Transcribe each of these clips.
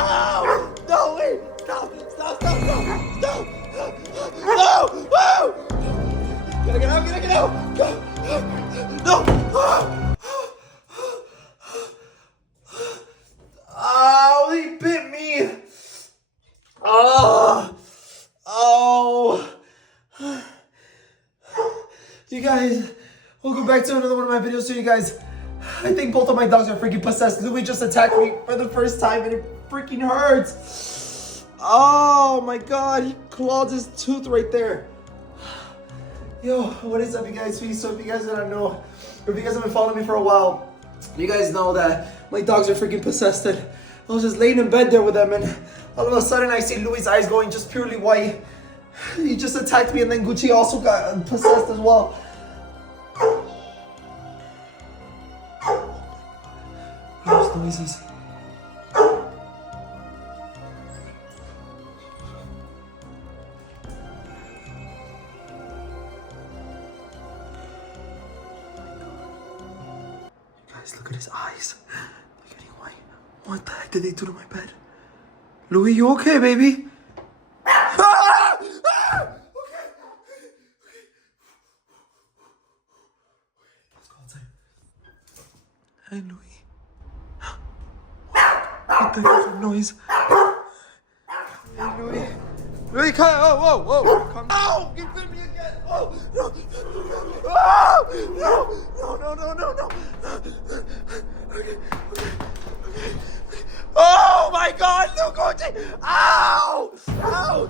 Ow! No, wait! Stop! Stop! Stop! Stop! Stop! No! Whoa! Gotta get out! Gotta get out! Go! No! Oh, he bit me! Oh! Oh! You guys, welcome back to another one of my videos. So you guys, I think both of my dogs are freaking possessed. Louis just attacked me for the first time and it freaking hurts. Oh my god, he clawed his tooth right there. Yo, what is up you guys? So if you guys don't know, or if you guys have been following me for a while, you guys know that my dogs are freaking possessed. And I was just laying in bed there with them and all of a sudden I see Louis' eyes going just purely white. He just attacked me and then Gucci also got possessed as well. Where's Louis? Easy. Guys, look at his eyes. They're getting white. What the heck did they do to my bed? Louis, you okay, baby? Hey, Louis. What the hell is that noise? Hey, Louis. Louis, come on. Whoa, whoa, whoa. Come on. Ow! You bit me again. Oh, no. Oh, no. Okay. Oh, my God. No, Gucci. Ow! Ow!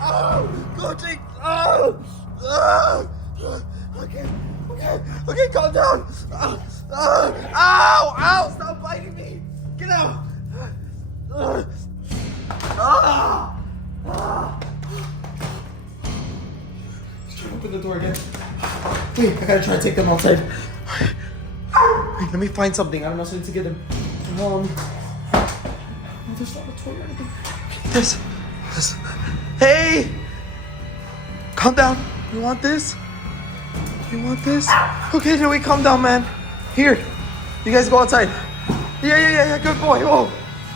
Ow! Gucci. Okay, calm down. Ow! Stop biting me. Get out. Let's try to open the door again. Wait, I gotta try to take them outside. Wait, let me find something. I don't know something to get them. There's not a toy or anything. This. Hey! Calm down. You want this? You want this? Okay, Louis, calm down, man. Here. You guys go outside. Yeah. Good boy. Oh.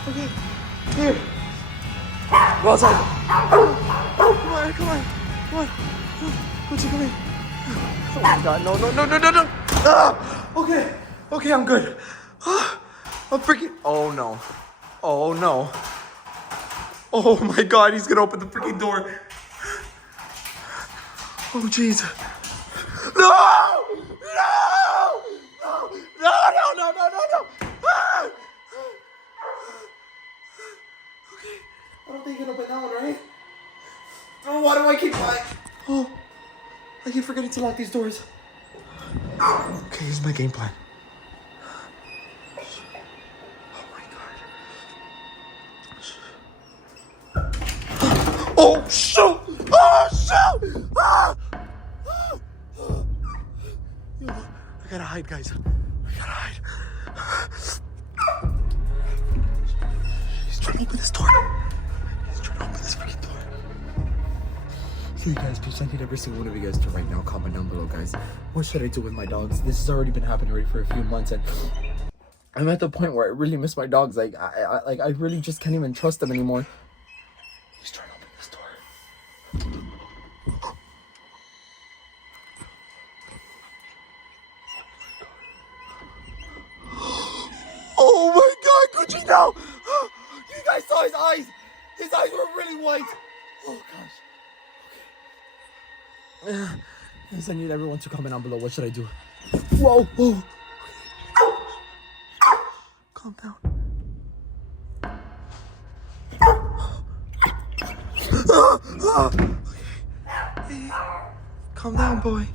Okay. Here. Go outside. Come on. Gucci, come here. Oh my God. No. Okay, I'm good. I'm freaking. Oh no. Oh my God, he's gonna open the freaking door. Oh jeez. No! Ah! Okay, I don't think you can open that one, right? Oh, why do I keep like? Oh, I keep forgetting to lock these doors. Okay, here's my game plan. Oh my God. Oh shoot! Ah! I gotta hide, guys. He's trying to open this door. Freaking door. So you guys, please, I need every single one of you guys to right now comment down below, guys. What should I do with my dogs? This has already been happening already for a few months, and I'm at the point where I really miss my dogs. Like, I really just can't even trust them anymore. He's trying to open this door. Oh my God, Gucci, no! You guys saw his eyes! His eyes were really white! Oh gosh. Okay. Yes, I need everyone to comment down below. What should I do? Whoa! Calm down. Hey, calm down, boy.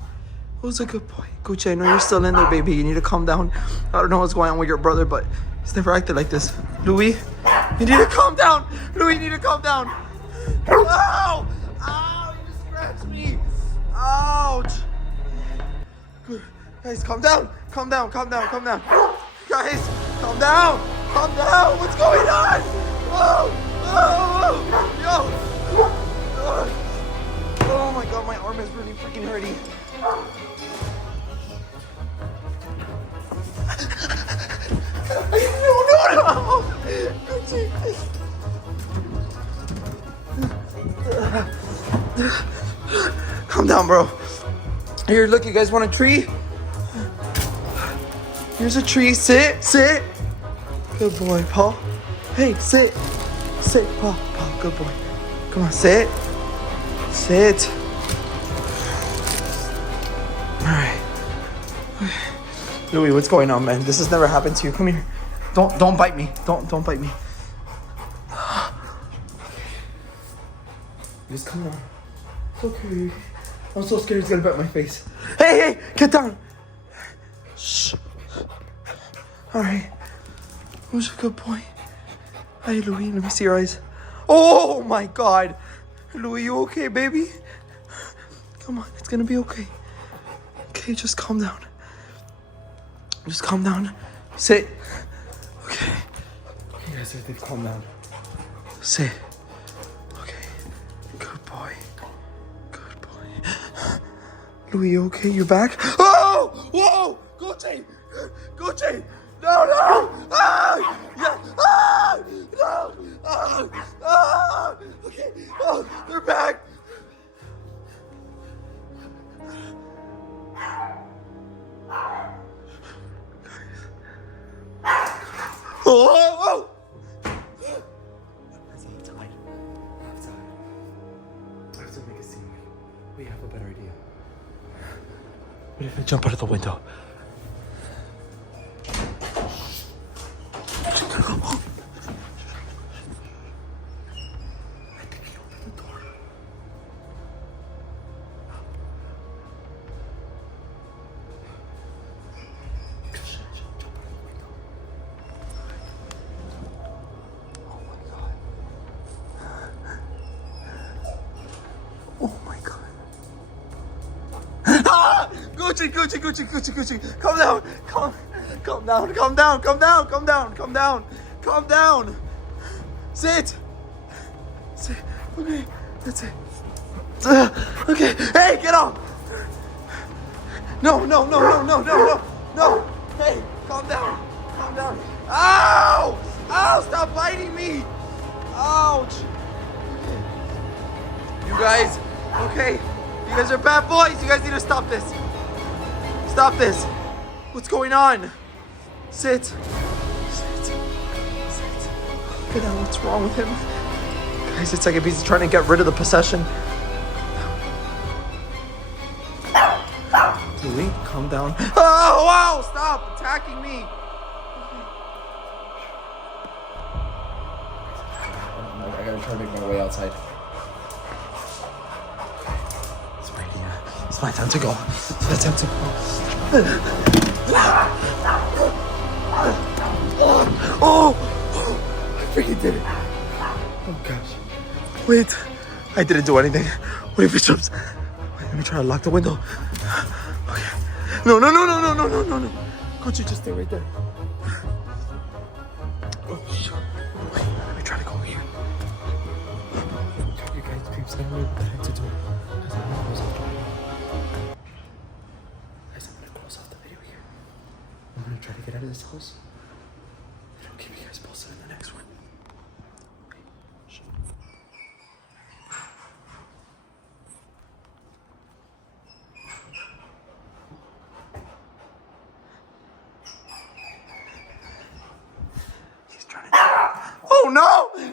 Who's a good boy? Gucci, I know you're still in there, baby. You need to calm down. I don't know what's going on with your brother, but he's never acted like this. Louis, you need to calm down. Louis, you need to calm down. Ow! Ow! You just scratched me. Ouch! Good. Guys, calm down. Guys, calm down. What's going on? Whoa! Yo! Oh my God, my arm is really freaking hurting. No! down, bro. Here, look, you guys want a tree? Here's a tree. Sit, sit. Good boy, Paul. Hey, sit. Sit, Paul. Paul, good boy. Come on, sit. Sit. Alright. Louis, what's going on, man? This has never happened to you. Come here. Don't bite me. Don't bite me. Just come down. It's okay. I'm so scared he's gonna bite my face. Hey, get down. Shh. Alright. Who's a good boy? Hey, Louis, let me see your eyes. Oh my God. Louis, you okay, baby? Come on, it's gonna be okay. Okay, just calm down. Just calm down. Sit. Okay. You guys are they've calmed down. Sit. Okay. Good boy. Good boy. Louis, you okay? You back? Oh! Whoa! Go, Jay! Go, Jay! No, no! Ah! Yeah! Ah! No! Ah! Ah! Okay. Oh, they're back! Oh! I'm outside. I have to make a scene. We have a better idea. What if I jump out of the window? I think he opened the door. Oh my God. Ah! Gucci. Calm down. Calm down. Sit. Okay, that's it. Okay. Hey, get off. No. Hey, calm down. Ow! Stop biting me. Ouch. You guys, okay. You guys are bad boys. You guys need to stop this. What's going on? Sit. Look at that. What's wrong with him? Guys, it's like if he's trying to get rid of the possession. Louis, calm down. Oh, wow! Stop attacking me. I gotta try to make my way outside. It's my time to go. Oh! I freaking did it. Oh gosh. Wait. I didn't do anything. What if he jumps? Wait, let me try to lock the window. Okay. No. Coach, you just stay right there. Oh, shit. Wait, let me try to go here. You guys, peeps, I don't know what the heck to do. I'm gonna try to get out of this house. And I'll keep you guys posted in the next one. Shh. He's trying to. Oh no!